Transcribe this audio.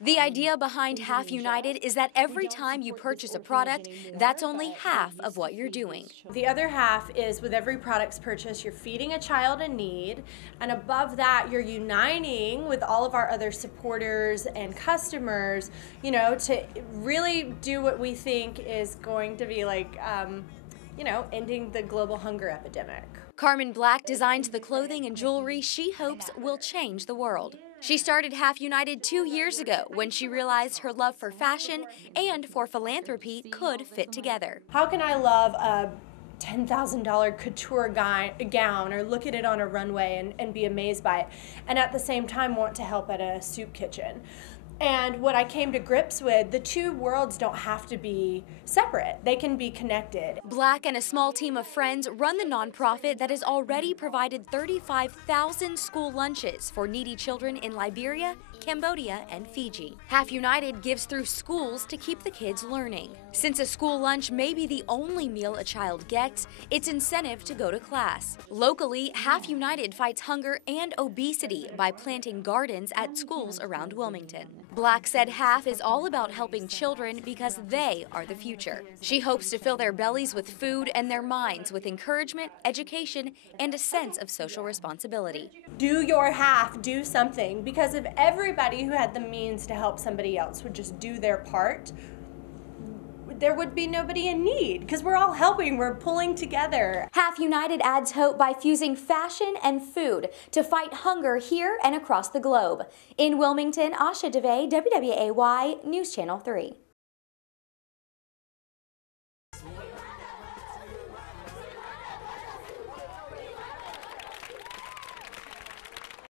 The idea behind Half United is that every time you purchase a product, that's only half of what you're doing. The other half is with every product's purchase, you're feeding a child in need, and above that, you're uniting with all of our other supporters and customers, to really do what we think is going to be like, ending the global hunger epidemic. Carmen Black designs the clothing and jewelry she hopes will change the world. She started Half United 2 years ago when she realized her love for fashion and for philanthropy could fit together. How can I love a $10,000 couture gown or look at it on a runway and be amazed by it, and at the same time want to help at a soup kitchen? And what I came to grips with, the two worlds don't have to be separate. They can be connected. Black and a small team of friends run the nonprofit that has already provided 35,000 school lunches for needy children in Liberia, Cambodia, and Fiji. Half United gives through schools to keep the kids learning. Since a school lunch may be the only meal a child gets, it's incentive to go to class. Locally, Half United fights hunger and obesity by planting gardens at schools around Wilmington. Black said Half is all about helping children because they are the future. She hopes to fill their bellies with food and their minds with encouragement, education, and a sense of social responsibility. Do your half, do something, because if everybody who had the means to help somebody else would just do their part, there would be nobody in need, because we're all helping, we're pulling together. Half United adds hope by fusing fashion and food to fight hunger here and across the globe. In Wilmington, Asha Devay, WWAY News Channel 3.